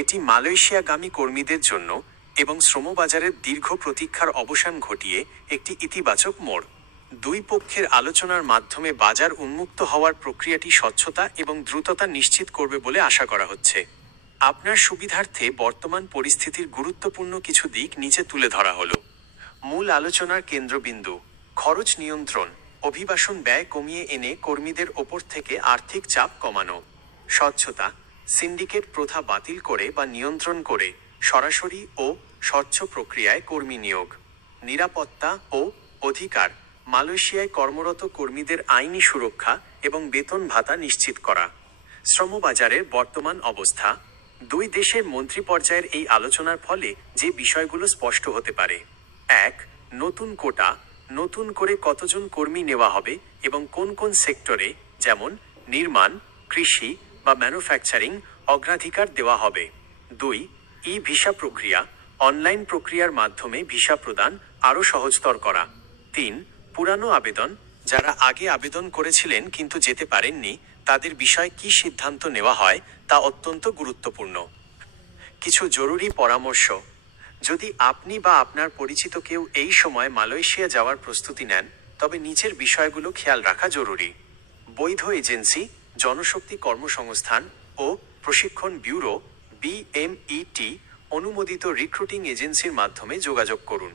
এটি মালয়েশিয়াগামী কর্মীদের জন্য এবং শ্রমবাজারের দীর্ঘ প্রতীক্ষার অবসান ঘটিয়ে একটি ইতিবাচক মোড়। দুই পক্ষের আলোচনার মাধ্যমে বাজার উন্মুক্ত হওয়ার প্রক্রিয়াটি স্বচ্ছতা এবং দ্রুততা নিশ্চিত করবে বলে আশা করা হচ্ছে। আপনার সুবিধার্থে বর্তমান পরিস্থিতির গুরুত্বপূর্ণ কিছু দিক নিচে তুলে ধরা হলো। মূল আলোচনার কেন্দ্রবিন্দু: খরচ নিয়ন্ত্রণ, অভিবাসন ব্যয় কমিয়ে এনে কর্মীদের ওপর থেকে আর্থিক চাপ কমানো। স্বচ্ছতা, সিন্ডিকেট প্রথা বাতিল করে বা নিয়ন্ত্রণ করে সরাসরি ও স্বচ্ছ প্রক্রিয়ায় কর্মী নিয়োগ। নিরাপত্তা ও অধিকার, মালয়েশিয়ায় কর্মরত কর্মীদের আইনি সুরক্ষা এবং বেতন ভাতা নিশ্চিত করা। শ্রমবাজারের বর্তমান অবস্থা: দুই দেশের মন্ত্রী পর্যায়ের এই আলোচনার ফলে যে বিষয়গুলো স্পষ্ট হতে পারে: ১. নতুন কোটা, নতুন করে কতজন কর্মী নেওয়া হবে এবং কোন কোন সেক্টরে, যেমন নির্মাণ, কৃষি বা ম্যানুফ্যাকচারিং, অগ্রাধিকার দেওয়া হবে। ২. ভিসা প্রক্রিয়া, অনলাইন প্রক্রিয়ার মাধ্যমে ভিসা প্রদান আরও সহজতর করা। ৩. পুরানো আবেদন, যারা আগে আবেদন করেছিলেন কিন্তু যেতে পারেননি, তাদের বিষয়ে কী সিদ্ধান্ত নেওয়া হয় তা অত্যন্ত গুরুত্বপূর্ণ। কিছু জরুরি পরামর্শ: যদি আপনি বা আপনার পরিচিত কেউ এই সময় মালয়েশিয়া যাওয়ার প্রস্তুতি নেন, তবে নিচের বিষয়গুলো খেয়াল রাখা জরুরি। বৈধ এজেন্সি, জনশক্তি কর্মসংস্থান ও প্রশিক্ষণ ব্যুরো BMET অনুমোদিত রিক্রুটিং এজেন্সির মাধ্যমে যোগাযোগ করুন।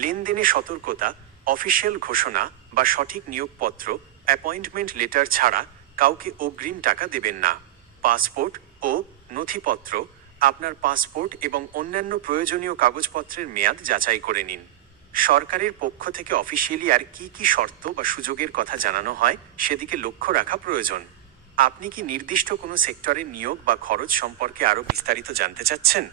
লেনদেনে সতর্কতা: অফিসিয়াল ঘোষণা বা সঠিক নিয়োগপত্র অ্যাপয়েন্টমেন্ট লেটার ছাড়া কাউকে অগ্রিম টাকা দেবেন না। পাসপোর্ট ও নথিপত্র: আপনার পাসপোর্ট এবং অন্যান্য প্রয়োজনীয় কাগজপত্রের মেয়াদ যাচাই করে নিন। সরকারের পক্ষ থেকে অফিসিয়ালি আর কি কি শর্ত বা সুযোগের কথা জানানো হয় সেদিকে লক্ষ্য রাখা প্রয়োজন। আপনি কি নির্দিষ্ট কোনো সেক্টরে নিয়োগ বা খরচ সম্পর্কে আরও বিস্তারিত জানতে চাচ্ছেন?